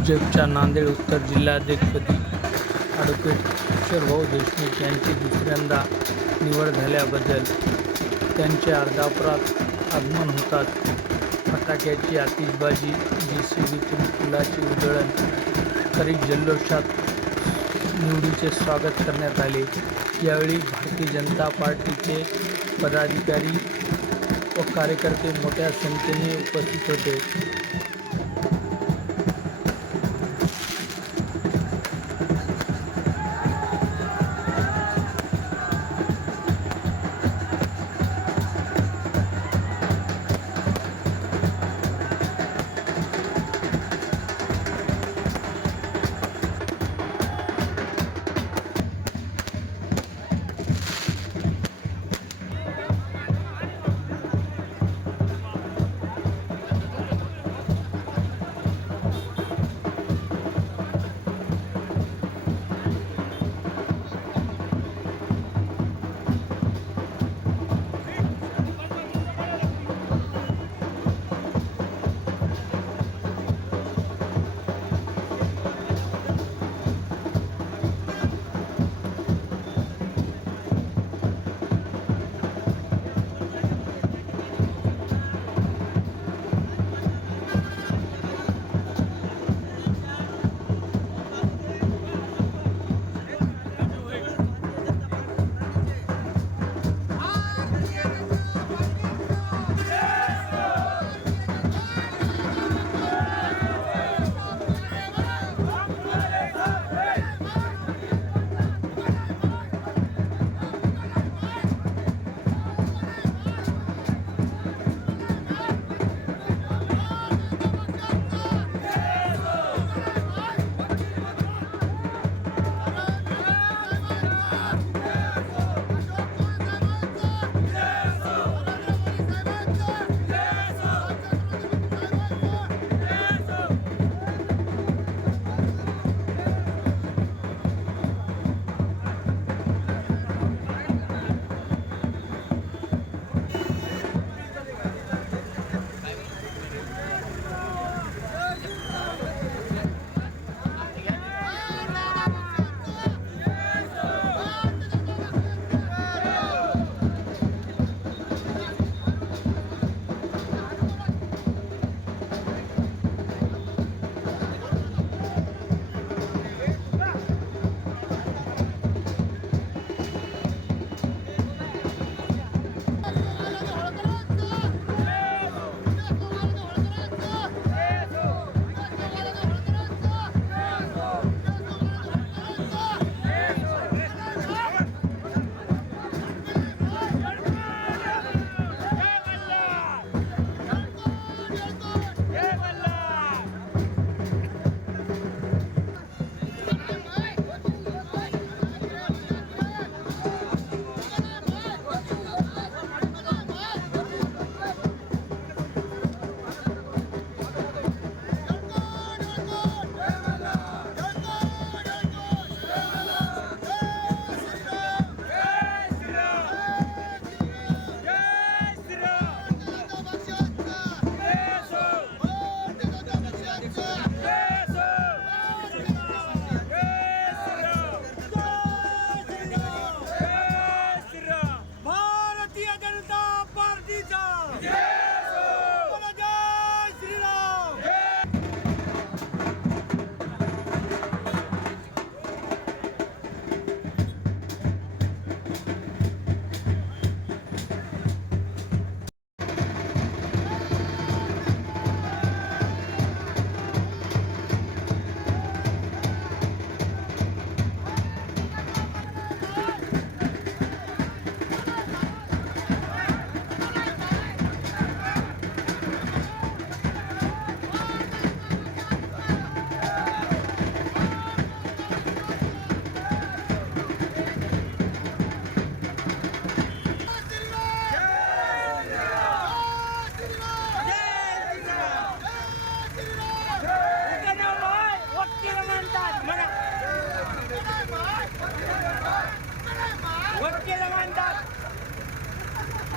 भाजपच्या नांदेड उत्तर जिल्हाध्यक्षपदी ॲडव्होकेट किशोरभाऊ देशमुख यांची दुसऱ्यांदा निवड झाल्याबद्दल त्यांचे अर्धापरात आगमन होतात फटाक्याची आतिषबाजी जी सी बीतून फुलाची उधळण करीत जल्लोषात निवडीचे स्वागत करण्यात आले. यावेळी भारतीय जनता पार्टीचे पदाधिकारी व कार्यकर्ते मोठ्या संख्येने उपस्थित होते.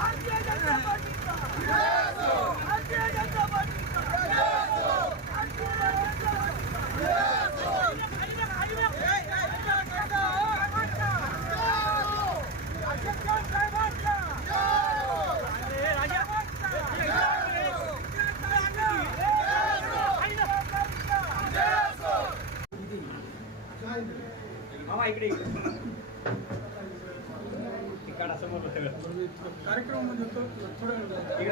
பாரதிய ஜனதா ಕಾರಣ ಅಸಮರ್ಪತೆಗಳು ಕಾರ್ಯಕ್ರಮ ಬಂದಿತ್ತು ಈಗ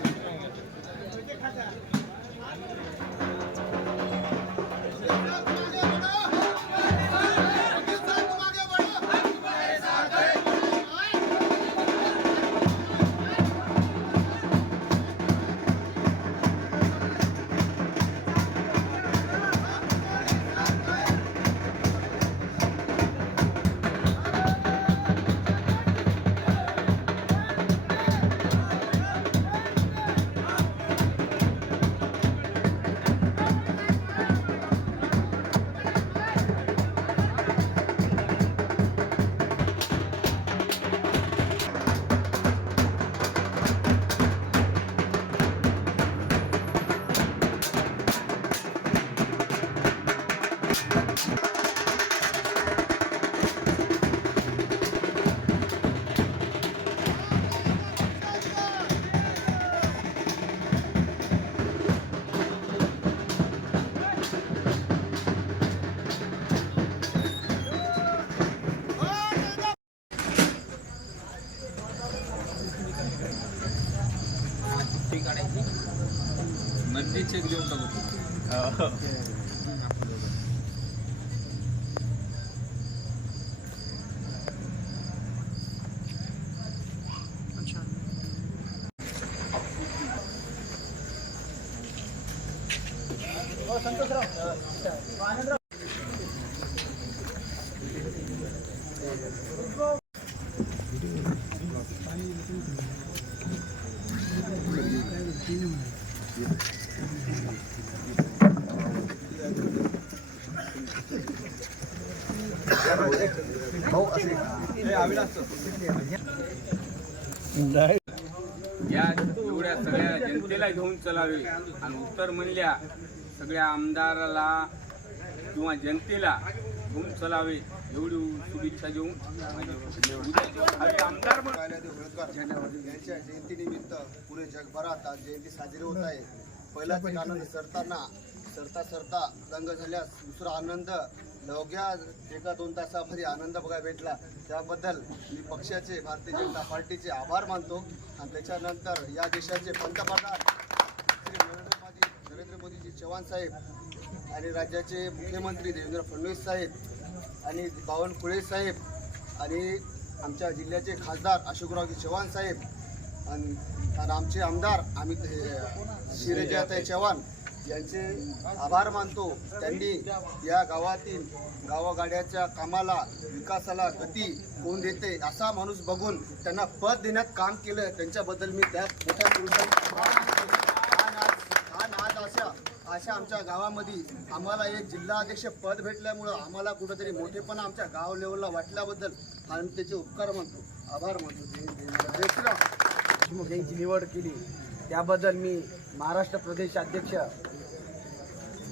या एवढ्या सगळ्या जनतेला घेऊन चलावे आणि उत्तर म्हणल्या सगळ्या आमदाराला किंवा जनतेला घेऊन चलावे एवढी शुभेच्छा देऊन आमदार यांच्या जयंतीनिमित्त पुणे जगभरात आज जयंती साजरी होत आहे. पहिलाच आनंद सरताना सरता सरता दंग झाल्यास दुसरा आनंद लवग्या एका दोन तासामध्ये आनंद बघायला भेटला. त्याबद्दल मी पक्षाचे भारतीय जनता पार्टीचे आभार मानतो. आणि त्याच्यानंतर या देशाचे पंतप्रधान चव्हाण साहेब आणि राज्याचे मुख्यमंत्री देवेंद्र फडणवीस साहेब आणि बावनकुळे साहेब आणि आमच्या जिल्ह्याचे खासदार अशोकरावजी चव्हाण साहेब आणि आमचे आमदार अमित शिरेजाताई चव्हाण यांचे आभार मानतो. त्यांनी या गावातील गावागाड्याच्या कामाला विकासाला गती कोण देते असा माणूस बघून त्यांना पद देण्यात काम केलं. त्यांच्याबद्दल मी त्या मोठ्या पुरुषांचा आभार मानतो. आणि आज आणि आज अशा आमच्या गावामध्ये आम्हाला एक जिल्हा अध्यक्ष पद भेटल्यामुळं आम्हाला कुठंतरी मोठेपणा आमच्या गाव लेवलला वाटल्याबद्दल आम्ही त्याचे उपकार मानतो. आभार मानतो. जय श्रीराम. देशमुख यांची निवड केली. त्याबद्दल मी महाराष्ट्र प्रदेश अध्यक्ष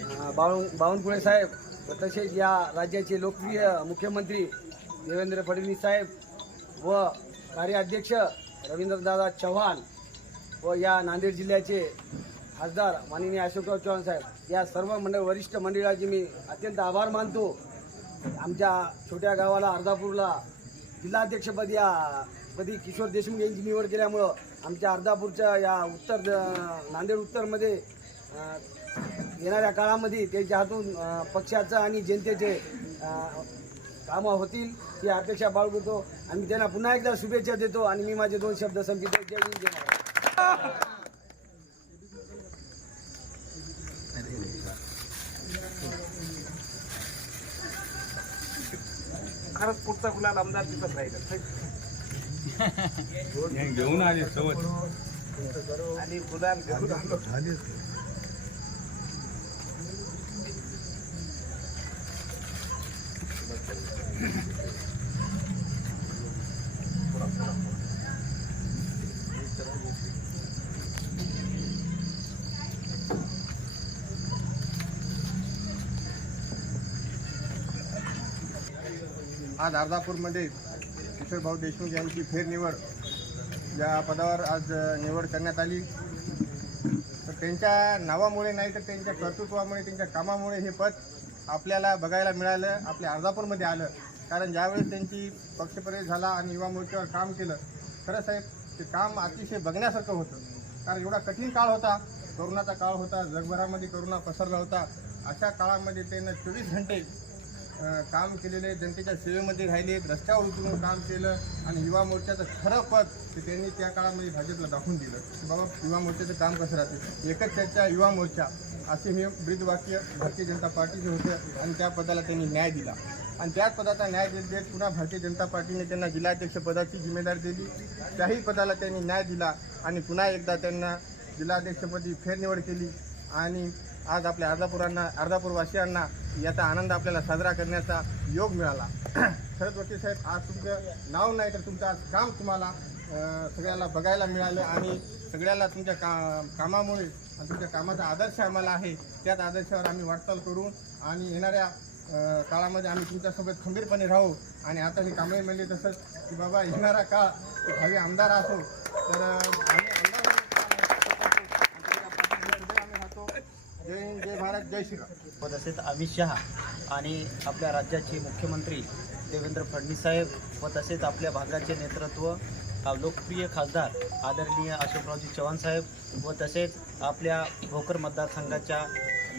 अं, बावन बावनकुळे साहेब व तसेच या राज्याचे लोकप्रिय मुख्यमंत्री देवेंद्र फडणवीस साहेब व कार्याध्यक्ष रवींद्रदादा चव्हाण व या नांदेड जिल्ह्याचे खासदार माननीय अशोकराव चव्हाण साहेब या सर्व मंडळ वरिष्ठ मंडळाचे मी अत्यंत आभार मानतो. आमच्या छोट्या गावाला अर्धापूरला जिल्हाध्यक्षपद या पदी किशोर देशमुख यांची निवड केल्यामुळं आमच्या अर्धापूरच्या या उत्तर द- नांदेड उत्तरमध्ये येणाऱ्या काळामध्ये त्यांच्या हातून पक्षाचं आणि जनतेचे कामं होतील ही अपेक्षा बाळगतो आणि त्यांना पुन्हा एकदा शुभेच्छा देतो आणि मी माझे दोन शब्द संपितो जय हिंद जय महाराज खरंच पुढचा गुलाल आमदार दिसत राहील घेऊन आले सोबत. आणि गुलाल घेऊन आज अर्धापूरमध्ये किशोरभाऊ देशमुख यांची फेरनिवड या पदावर आज निवड करण्यात आली. तर त्यांच्या नावामुळे नाही तर त्यांच्या कर्तृत्वामुळे त्यांच्या कामामुळे हे पद आपल्याला बघायला मिळालं आपल्या अर्धापूरमध्ये आलं. कारण ज्यावेळेस त्यांची पक्षप्रवेश झाला आणि युवा मोर्चावर काम केलं खरं साहेब ते काम अतिशय बघण्यासारखं होतं. कारण एवढा कठीण काळ होता. करोनाचा काळ होता जगभरामध्ये करोना पसरला होता. अशा काळामध्ये त्यानं चोवीस घंटे काम केलेले जनतेच्या सेवेमध्ये राहिले रस्त्यावर उतरून काम केलं आणि युवा मोर्चाचं खरं पद ते त्यांनी त्या काळामध्ये भाजपला दाखवून दिलं. की बाबा युवा मोर्चाचं काम कसं राहते? एकच चर्चा युवा मोर्चा असे हे ब्रीदवाक्य भारतीय जनता पार्टीचे होते आणि त्या पदाला त्यांनी न्याय दिला. आणि त्याच पदाचा न्याय देत देत पुन्हा भारतीय जनता पार्टीने त्यांना जिल्हाध्यक्ष पदाची जिम्मेदारी दिली. त्याही पदाला त्यांनी न्याय दिला आणि पुन्हा एकदा त्यांना जिल्हाध्यक्षपदी फेरनिवड केली. आणि आज आपल्या अर्धापुरांना अर्धापूरवासियांना याचा आनंद आपल्याला साजरा करण्याचा योग मिळाला. खरंच वकील साहेब आज तुमचं नाव नाही तर तुमचं आज काम तुम्हाला सगळ्याला बघायला मिळालं आणि सगळ्याला तुमच्या का कामामुळे आणि तुमच्या कामाचा आदर्श आम्हाला आहे. त्याच आदर्शावर आम्ही वाटचाल करू आणि येणाऱ्या काळामध्ये आम्ही तुमच्यासोबत खंबीरपणे राहू. आणि आता हे कामही म्हणले तसंच की बाबा येणारा काळ ते भावी आमदार असो तर आम्ही जय हिंद जय भारत जय श्रीराम तसेच अमित शहा आणि आपल्या राज्याचे मुख्यमंत्री देवेंद्र फडणवीस साहेब व तसेच आपल्या भागाचे नेतृत्व लोकप्रिय खासदार आदरणीय अशोकरावजी चव्हाण साहेब व तसेच आपल्या भोकर मतदारसंघाच्या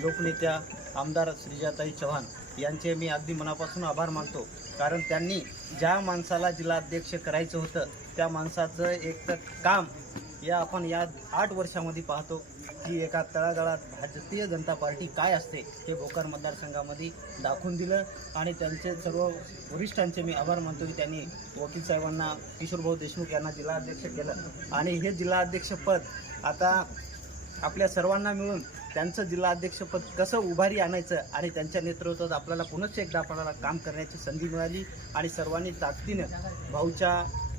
लोकनेत्या आमदार श्रीजाताई चव्हाण यांचे मी अगदी मनापासून आभार मानतो. कारण त्यांनी ज्या माणसाला जिल्हाध्यक्ष करायचं होतं त्या माणसाचं एक तर काम या आपण या आठ वर्षामध्ये पाहतो. की एका तळागाळात भारतीय जनता पार्टी काय असते हे भोकर मतदारसंघामध्ये दाखवून दिलं आणि त्यांचे सर्व वरिष्ठांचे मी आभार मानतो की त्यांनी वकील साहेबांना किशोरभाऊ देशमुख यांना जिल्हाध्यक्ष केलं. आणि हे जिल्हाध्यक्षपद आता आपल्या सर्वांना मिळून त्यांचं जिल्हाध्यक्षपद कसं उभारी आणायचं आणि त्यांच्या नेतृत्वात आपल्याला पुनश्च एकदा आपल्याला काम करण्याची संधी मिळाली आणि सर्वांनी ताकदीनं भाऊच्या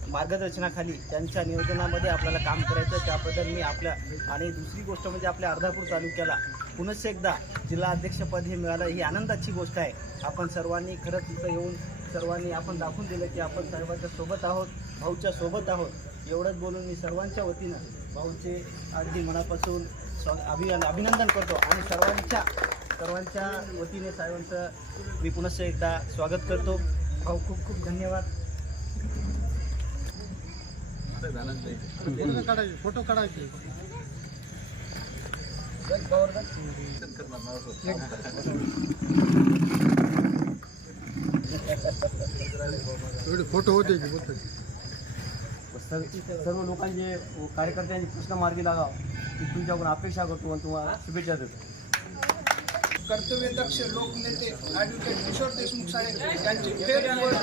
मार्गदर्शनाखाली त्यांच्या नियोजनामध्ये आपल्याला काम करायचं त्याबद्दल मी आपल्या आणि दुसरी गोष्ट म्हणजे आपल्या अर्धापूर तालुक्याला पुनश्च एकदा जिल्हा अध्यक्षपद हे मिळालं. ही आनंदाची गोष्ट आहे. आपण सर्वांनी खरंच इथं येऊन सर्वांनी आपण दाखवून दिलं की आपण साहेबांच्या सोबत आहोत भाऊच्या सोबत आहोत. एवढंच बोलून मी सर्वांच्या वतीनं भाऊचे अगदी मनापासून स्वा अभि अभिनंदन करतो आणि सर्वांच्या सर्वांच्या वतीने साहेबांचं मी पुनश्च एकदा स्वागत करतो. भाऊ खूप खूप धन्यवाद. फोटो काढायचे फोटो होते की बोलतो सर्व लोकांचे कार्यकर्त्यांचे प्रश्न मार्गी लागा की तुमच्याकडून अपेक्षा करतो आणि तुम्हाला शुभेच्छा देतो. कर्तव्यदक्ष लोकनेते ॲडव्होकेट किशोर देशमुख साहेब यांची फेर निवड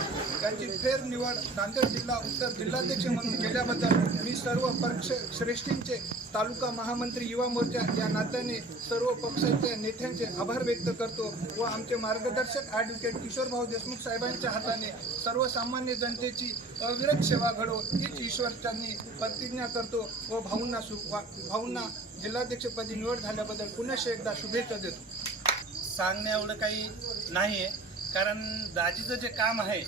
यांची फेर निवड नांदेड जिल्हा उत्तर जिल्हाध्यक्ष म्हणून केल्याबद्दल मी सर्व पक्ष श्रेष्ठींचे तालुका महामंत्री युवा मोर्चा या नात्याने सर्व पक्षाच्या नेत्यांचे आभार व्यक्त करतो व आमचे मार्गदर्शक ॲडव्होकेट किशोरभाऊ देशमुख साहेबांच्या हाताने सर्वसामान्य जनतेची अविरत सेवा घडो हीच ईश्वरच्यांनी प्रतिज्ञा करतो व भाऊंना सु भाऊंना जिल्हाध्यक्षपदी निवड झाल्याबद्दल पुनश्च एकदा शुभेच्छा देतो. सांगण्या एवढं काही नाही आहे कारण दाजीचं जे काम आहे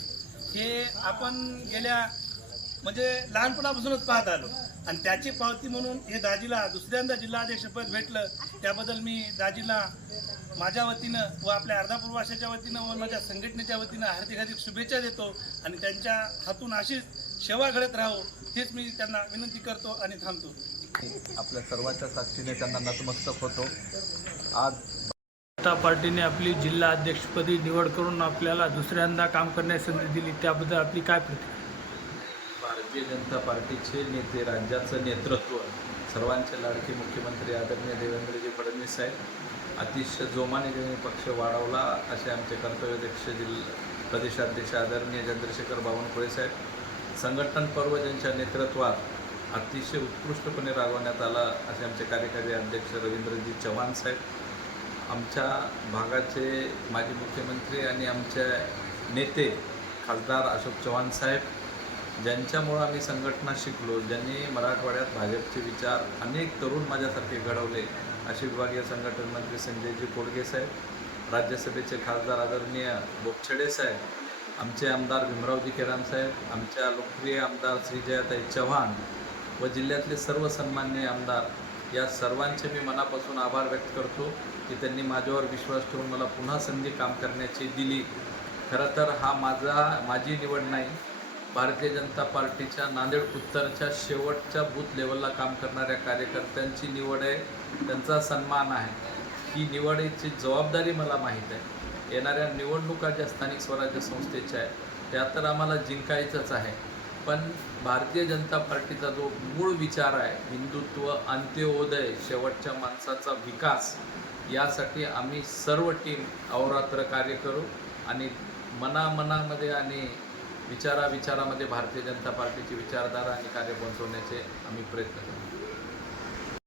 हे आपण गेल्या म्हणजे लहानपणापासूनच पाहत आलो. आणि त्याची पावती म्हणून हे दाजीला दुसऱ्यांदा जिल्हाध्यक्षपद भेटलं त्याबद्दल मी दाजीला माझ्या वतीनं व आपल्या अर्धापूर्वाशाच्या वतीनं व माझ्या संघटनेच्या वतीनं हार्दिक हार्दिक शुभेच्छा देतो आणि त्यांच्या हातून अशीच सेवा घडत राहो हेच मी त्यांना विनंती करतो आणि थांबतो. आपल्या सर्वांच्या साक्षीने त्यांना नतमस्तक होतो. आज जनता पार्टीने आपली जिल्हा अध्यक्षपदी निवड करून आपल्याला दुसऱ्यांदा काम करण्याची संधी दिली. त्याबद्दल आपली काय प्रतिक्रिया? भारतीय जनता पार्टीचे नेते राज्याचं नेतृत्व सर्वांचे लाडके मुख्यमंत्री आदरणीय देवेंद्रजी फडणवीस साहेब अतिशय जोमाने ज्यांनी पक्ष वाढवला असे आमचे कर्तव्याध्यक्ष जिल्हा प्रदेशाध्यक्ष आदरणीय चंद्रशेखर बावनकुळे साहेब. संघटन पर्व ज्यांच्या नेतृत्वात अतिशय उत्कृष्टपणे राबवण्यात आला असे आमचे कार्यकारी अध्यक्ष रवींद्रजी चव्हाण साहेब. आमच्या भागाचे माजी मुख्यमंत्री आणि आमचे नेते खासदार अशोक चव्हाण साहेब ज्यांच्यामुळं आम्ही संघटना शिकलो ज्यांनी मराठवाड्यात भाजपचे विचार अनेक तरुण माझ्यासारखे घडवले असे विभागीय संघटन मंत्री संजयजी कोडगे साहेब राज्यसभेचे खासदार आदरणीय बोपछडे साहेब आमचे आमदार भीमरावजी केराम साहेब आमच्या लोकप्रिय आमदार श्रीजयाताई चव्हाण व जिल्ह्यातले सर्व सन्मान्य आमदार या सर्वांचे मी मनापासून आभार व्यक्त करतो की त्यांनी माझ्यावर विश्वास ठेवून मला पुन्हा संधी काम करण्याची दिली. खरं तर हा माझा माझी निवड नाही. भारतीय जनता पार्टीच्या नांदेड उत्तरच्या शेवटच्या बूथ लेवलला काम करणाऱ्या कार्यकर्त्यांची निवड आहे त्यांचा सन्मान आहे. ही निवडीची जबाबदारी मला माहीत आहे. येणाऱ्या निवडणुका ज्या स्थानिक स्वराज्य संस्थेच्या आहेत त्या तर आम्हाला जिंकायचंच आहे. पण भारतीय जनता पार्टीचा जो मूळ विचार आहे हिंदुत्व अंत्योदय शेवटच्या माणसाचा विकास यासाठी आम्ही सर्व टीम अहोरात्र कार्य करू आणि मनामनामध्ये आणि विचारा विचारामध्ये भारतीय जनता पार्टीची विचारधारा आणि कार्य पोहोचवण्याचे आम्ही प्रयत्न करू.